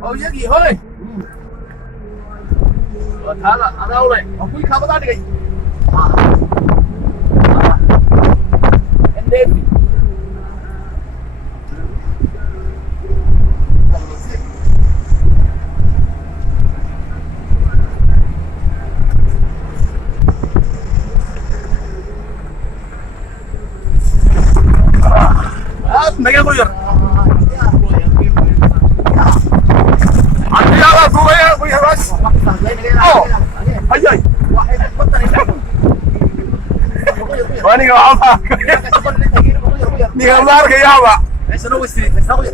Ôi giấc gì hơi thả là ở đâu này ông quý không có ta đi em đêm mấy cái bây giờ Ayo. Wah ini nggak apa? Ini gambar kayak apa? Seru sih, seru ya.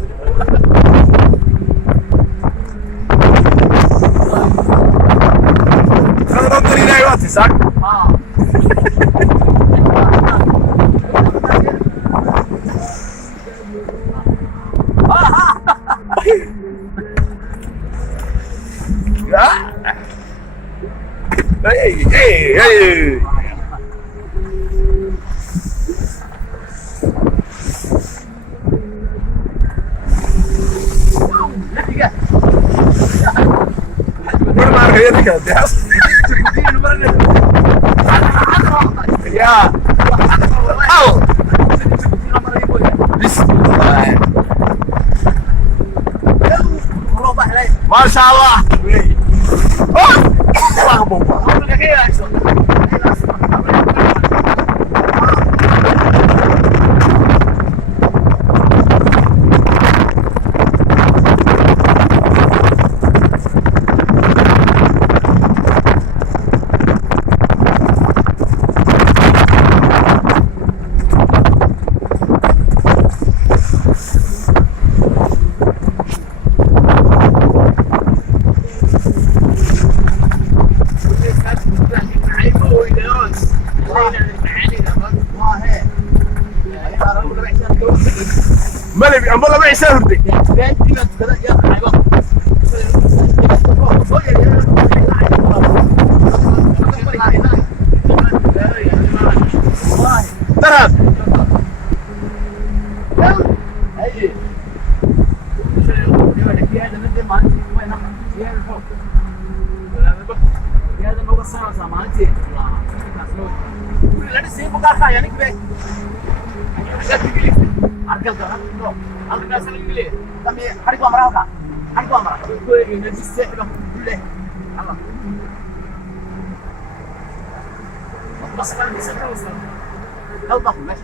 Kalau dokter ini lewat sih, sak. Ya. Hey, hey, hey. Nomor ya tiga belas. Ya. Au. Bismillah. Masya Allah. Oh. Wah, bomba. مالي أما لا معي سهردي ترى tapi hari gua marah kak, hari gua marah. Gue ini disek dong, boleh. Allah. Masukkan bisa terus. Kau tak boleh.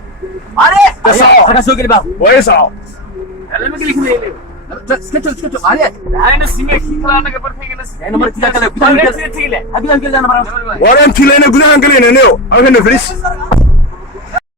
Mari. Ayo, suka di bawah. Boleh so. Dalam lagi ni. Sekejap. Mari. Ini singa kita nak berfikir nas. Ini nomor 3 kali. Kita nomor 3 le. Abi ambil nomor. Orang 3 ni guna ambil ni. Aku ni finish.